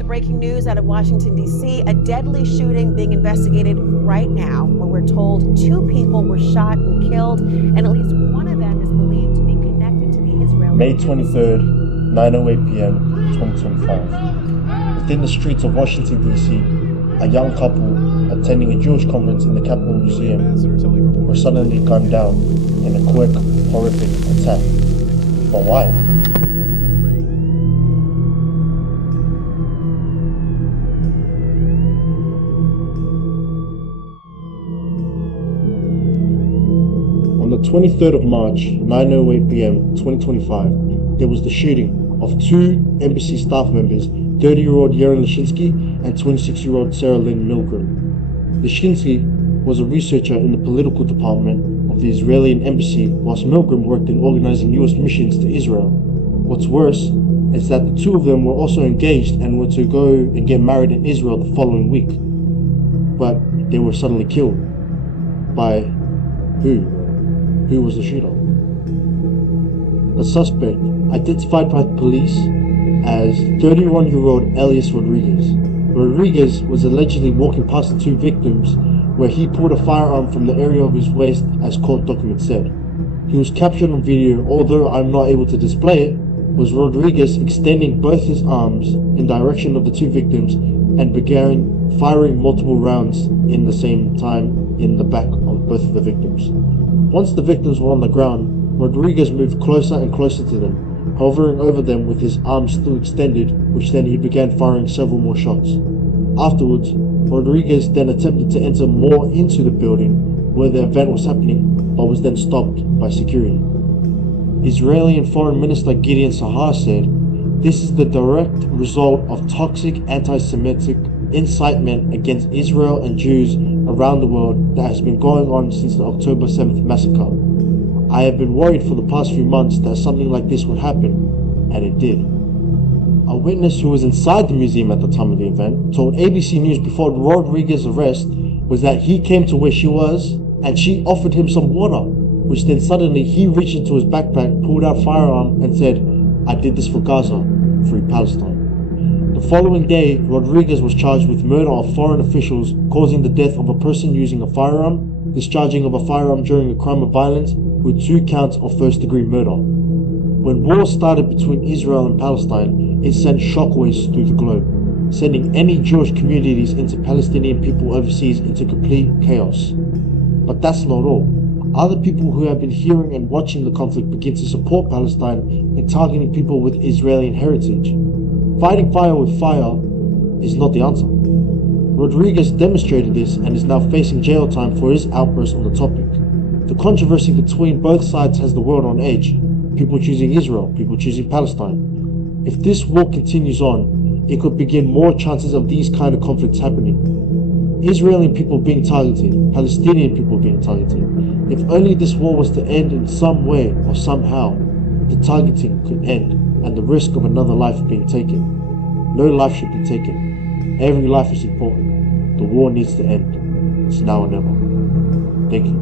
the breaking news out of Washington, D.C. A deadly shooting being investigated right now, where we're told 2 people were shot and killed, and at least one of them is believed to be connected to the Israeli. May 23rd, 9:08 p.m. 2025. Within the streets of Washington, D.C., a young couple attending a Jewish conference in the Capitol Museum were suddenly gunned down in a quick, horrific attack. But why? On the 23rd of March, 9:08 p.m. 2025, there was the shooting of 2 embassy staff members, 30-year-old Yaron Leshinsky and 26-year-old Sarah Lynn Milgram. Leshinsky was a researcher in the political department of the Israeli embassy, whilst Milgram worked in organizing US missions to Israel. What's worse is that the 2 of them were also engaged and were to go and get married in Israel the following week. But they were suddenly killed. By who? Who was the shooter? The suspect, identified by the police as 31-year-old Elias Rodriguez. Rodriguez was allegedly walking past the 2 victims where he pulled a firearm from the area of his waist, as court documents said. He was captured on video, although I'm not able to display it, was Rodriguez extending both his arms in direction of the 2 victims and began firing multiple rounds in the same time in the back of both of the victims. Once the victims were on the ground, Rodriguez moved closer and closer to them, hovering over them with his arms still extended, which then he began firing several more shots. Afterwards, Rodriguez then attempted to enter more into the building where the event was happening, but was then stopped by security. Israeli Foreign Minister Gideon Sa'ar said, "This is the direct result of toxic anti-Semitic incitement against Israel and Jews around the world that has been going on since the October 7th massacre. I have been worried for the past few months that something like this would happen, and it did." A witness who was inside the museum at the time of the event told ABC News before Rodriguez's arrest was that he came to where she was and she offered him some water, which then suddenly he reached into his backpack, pulled out a firearm and said, "I did this for Gaza, free Palestine." The following day, Rodriguez was charged with murder of foreign officials, causing the death of a person using a firearm, discharging of a firearm during a crime of violence, with 2 counts of first-degree murder. When war started between Israel and Palestine, it sent shockwaves through the globe, sending any Jewish communities into Palestinian people overseas into complete chaos. But that's not all. Other people who have been hearing and watching the conflict begin to support Palestine in targeting people with Israeli heritage. Fighting fire with fire is not the answer. Rodriguez demonstrated this and is now facing jail time for his outburst on the topic. The controversy between both sides has the world on edge. People choosing Israel, people choosing Palestine. If this war continues on, it could begin more chances of these kind of conflicts happening. Israeli people being targeted, Palestinian people being targeted. If only this war was to end in some way or somehow, the targeting could end and the risk of another life being taken. No life should be taken. Every life is important. The war needs to end. It's now or never. Thank you.